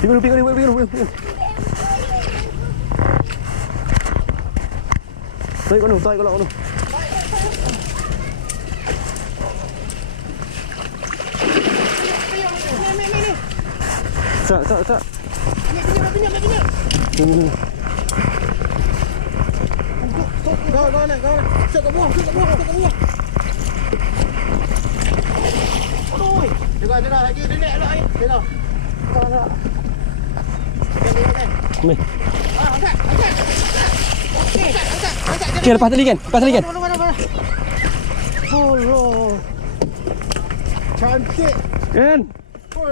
Pergi dulu. Tarik kau nu. Sak. Minyak. Kau nak. Sok kat bawah. Aduh. Dengar lagi nenek lah air. Dengar. Kau nak. Ni. Angkat. Okey, angkat. Okay, lepas tali kan? Mana. Allah. Cantik. Kan? Oh,